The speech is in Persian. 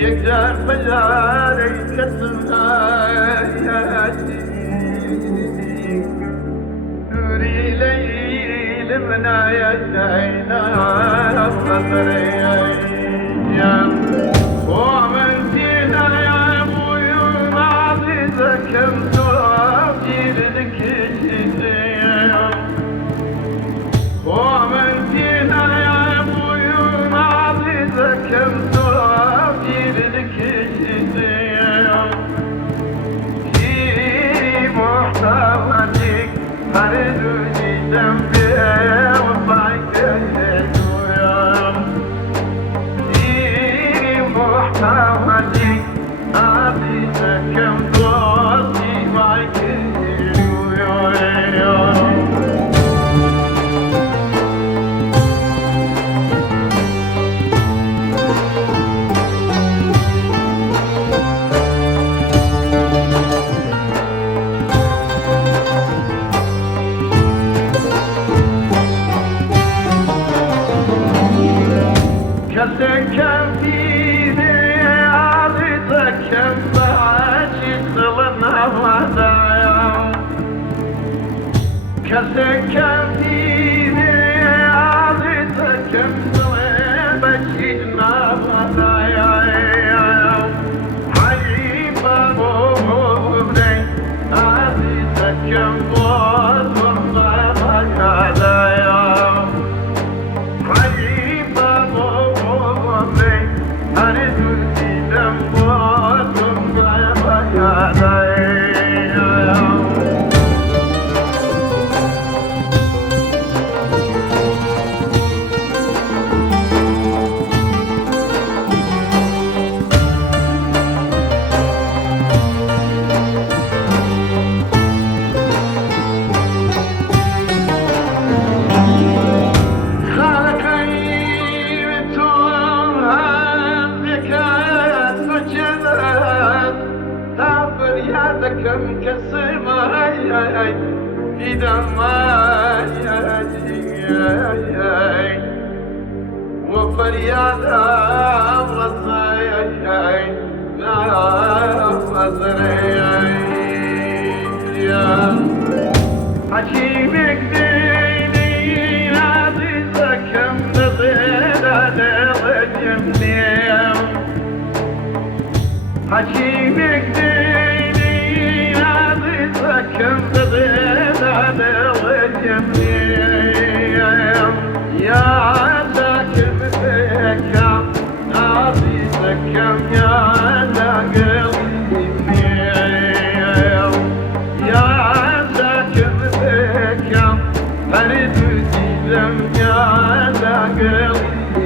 يقدر بجاري كسماياتي نوري ليل من عيشينا صدري ومن جينا يا ابوي ومعزيزة كم توافي لك ومن جينا يا ابوي ومعزيزة كم توافي لك في محتواتك هردوني جنبي وضعك محتواتك عزيزة كم توافي معك كسكن فيني عزيزة كم بعاشق ظلنا ودايا كسكن فيني عزيزة كم بشينا ودايا حبيبة مبني عزيزة كم وصلنا ودايا كم كسمة في دماي وفرياد رصاي لا مزري حكيمك ديني عزيزة كم نضيل على وجمني حكيمك ديني كم تضيل على وجهي يا ساكن فيك عزيزة كم يا قلبي يا ساكن فيك أريد تجلم يا قلبي